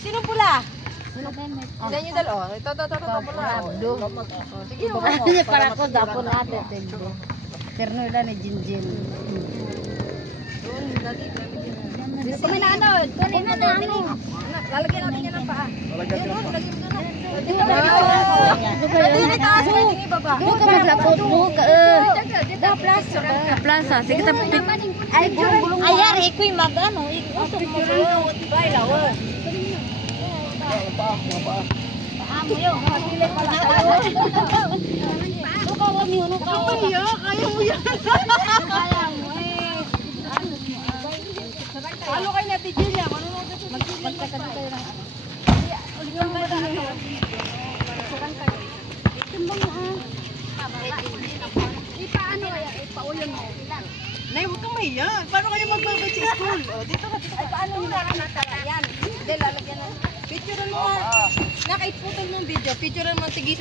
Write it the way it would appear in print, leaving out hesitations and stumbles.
Sino pula? Ilan yung dalo? Ito, pula. Sige, para ko dapon natin. Terno ilan ni Jinjin. Doon, dali. Dito may na ano? Doon na ano? Lalagyan natin yan ng paa. Lalagyan Doon, ng lagyan mo doon. Doon ka maglakot mo ka. Plaza. Sige ta. Ayar ikoy magano. Usok mo ko. Baila, oh. Paa. Amo yo, masile pala kayo. Nuka wa mi nuka. Kaya mo yan. Kaya mo eh. Ano kayo natin, Julia? Ano natin siya? Magkakad kayo ng Nay, huwag kang mahiya. Paano kayo magbabay sa school? O, dito ka. Ay, paano nila ka natala yan? Hindi, lalagyan na. Picturean mo nga. Nakaiputol mo ang video. Picturean mo ang tigis.